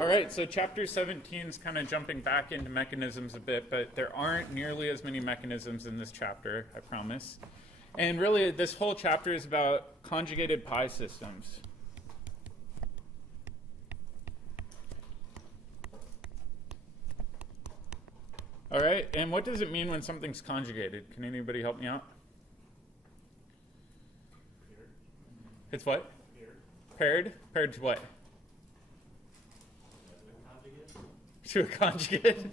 All right, so chapter 17 is kind of jumping back into mechanisms a bit, but there aren't nearly as many mechanisms in this chapter, I promise. And really, this whole chapter is about conjugated pi systems. All right, and what does it mean when something's conjugated? Can anybody help me out? Paired. It's what? Paired. Paired? Paired to what? Conjugate. To a conjugate?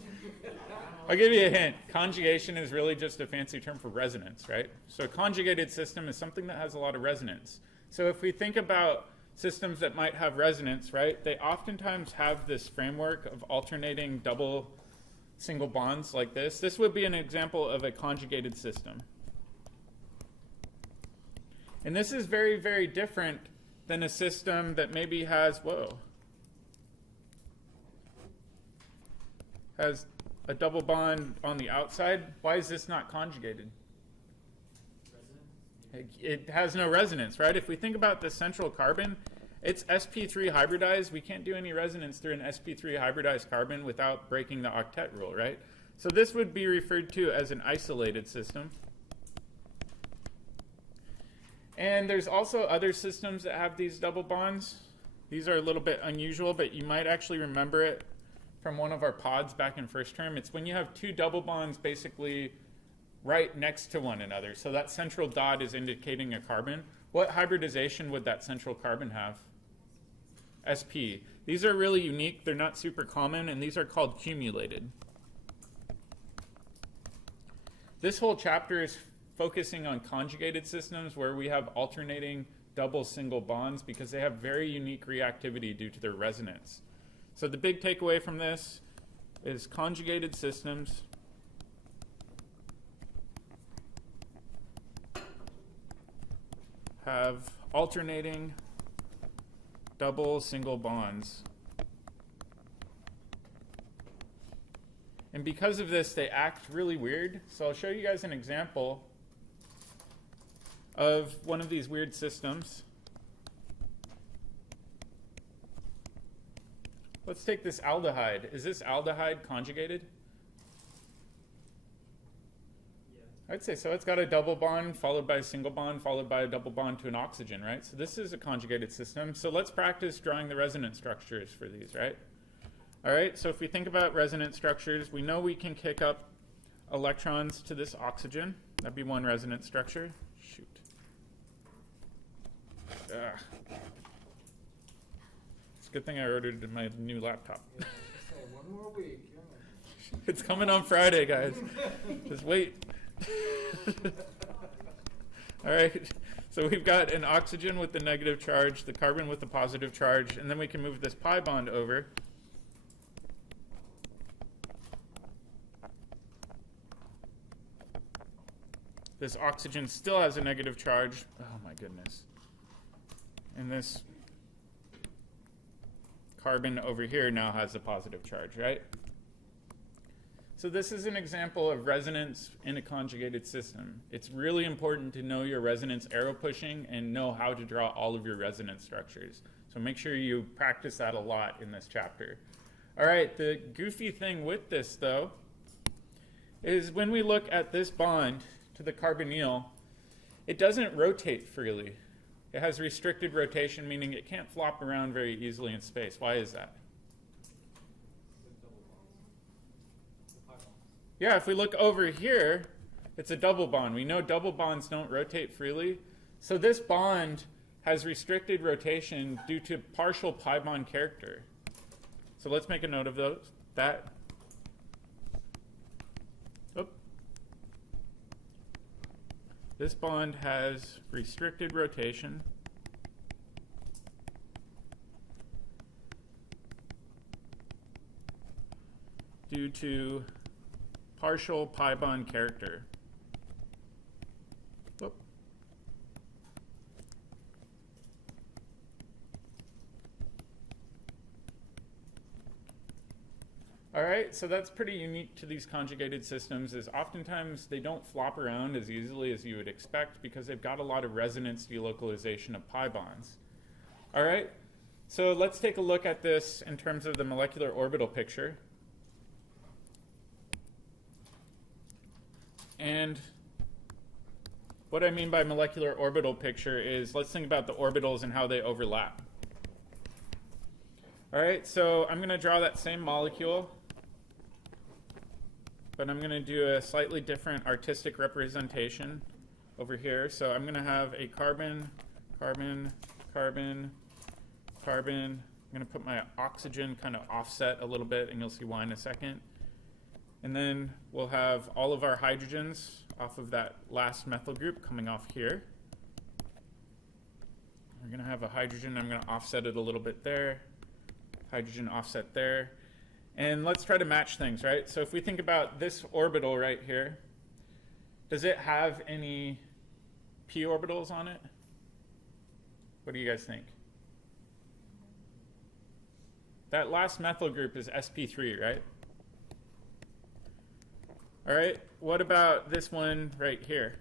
I'll give you a hint. Conjugation is really just a fancy term for resonance, right? So a conjugated system is something that has a lot of resonance. So if we think about systems that might have resonance, right, they oftentimes have this framework of alternating double single bonds like this. This would be an example of a conjugated system. And this is very, very different than a system that maybe has, has a double bond on the outside. Why is this not conjugated? It has no resonance, right? If we think about the central carbon, it's sp3 hybridized. We can't do any resonance through an sp3 hybridized carbon without breaking the octet rule, right? So this would be referred to as an isolated system. And there's also other systems that have these double bonds. These are a little bit unusual, but you might actually remember it from one of our pods back in first term. It's when you have two double bonds basically right next to one another. So that central dot is indicating a carbon. What hybridization would that central carbon have? sp. These are really unique. They're not super common, and these are called cumulated. This whole chapter is focusing on conjugated systems where we have alternating double single bonds because they have very unique reactivity due to their resonance. So the big takeaway from this is conjugated systems have alternating double single bonds. And because of this, they act really weird. So I'll show you guys an example of one of these weird systems. Let's take this aldehyde. Is this aldehyde conjugated? Yeah. I'd say so. It's got a double bond followed by a single bond followed by a double bond to an oxygen, right? So this is a conjugated system. So let's practice drawing the resonance structures for these, right? All right, so if we think about resonance structures, we know we can kick up electrons to this oxygen. That'd be one resonance structure. Shoot. It's a good thing I ordered my new laptop. Yeah, say, one more week. Yeah. It's coming on Friday, guys. Just wait. All right, so we've got an oxygen with the negative charge, the carbon with the positive charge, and then we can move this pi bond over. This oxygen still has a negative charge. Oh my goodness. And this carbon over here now has a positive charge, right? So this is an example of resonance in a conjugated system. It's really important to know your resonance arrow pushing and know how to draw all of your resonance structures. So make sure you practice that a lot in this chapter. All right, the goofy thing with this, though, is when we look at this bond to the carbonyl, it doesn't rotate freely. It has restricted rotation, meaning it can't flop around very easily in space. Why is that? Yeah, if we look over here, it's a double bond. We know double bonds don't rotate freely. So this bond has restricted rotation due to partial pi bond character. So let's make a note of that. This bond has restricted rotation due to partial pi bond character. Oop. All right, so that's pretty unique to these conjugated systems is oftentimes they don't flop around as easily as you would expect because they've got a lot of resonance delocalization of pi bonds. All right, So let's take a look at this in terms of the molecular orbital picture. And what I mean by molecular orbital picture is, let's think about the orbitals and how they overlap. All right, so I'm going to draw that same molecule, but I'm going to do a slightly different artistic representation over here. So I'm going to have a carbon, carbon, carbon, carbon. I'm going to put my oxygen kind of offset a little bit, and you'll see why in a second. And then we'll have all of our hydrogens off of that last methyl group coming off here. We're going to have a hydrogen. I'm going to offset it a little bit there. Hydrogen offset there. And let's try to match things, right? So if we think about this orbital right here, does it have any p orbitals on it? What do you guys think? That last methyl group is sp3, right? All right, what about this one right here?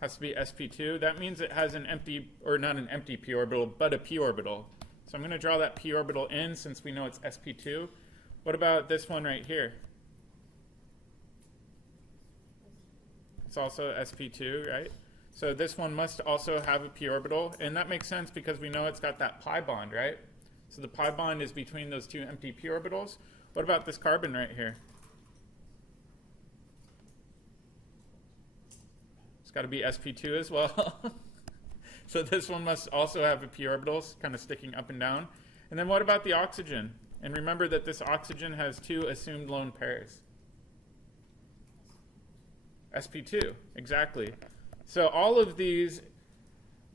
Has to be sp2. That means it has an empty, or not an empty p orbital, but a p orbital. So I'm going to draw that p orbital in since we know it's sp2. What about this one right here? It's also sp2, right? So this one must also have a p orbital, and that makes sense because we know it's got that pi bond, right? So the pi bond is between those two empty p orbitals. What about this carbon right here? It's got to be sp2 as well. So this one must also have a p orbitals kind of sticking up and down. And then what about the oxygen? And remember that this oxygen has two assumed lone pairs. sp2, exactly. So all of these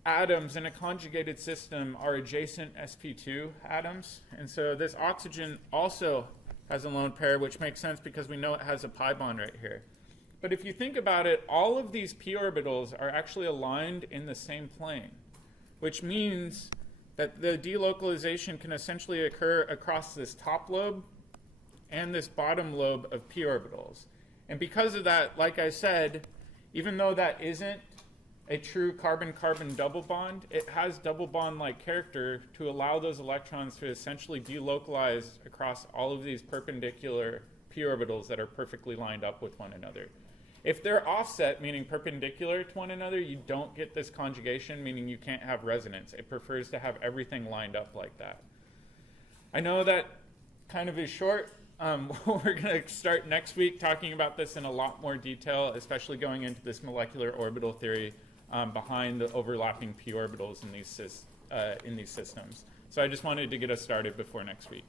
atoms in a conjugated system are adjacent sp2 atoms. And so this oxygen also has a lone pair, which makes sense because we know it has a pi bond right here. But if you think about it, all of these p orbitals are actually aligned in the same plane, which means that the delocalization can essentially occur across this top lobe and this bottom lobe of p orbitals. And because of that, like I said, even though that isn't a true carbon-carbon double bond, it has double bond-like character to allow those electrons to essentially delocalize across all of these perpendicular p orbitals that are perfectly lined up with one another. If they're offset, meaning perpendicular to one another, you don't get this conjugation, meaning you can't have resonance. It prefers to have everything lined up like that. I know that kind of is short. We're going to start next week talking about this in a lot more detail, especially going into this molecular orbital theory behind the overlapping p orbitals in these systems. So I just wanted to get us started before next week.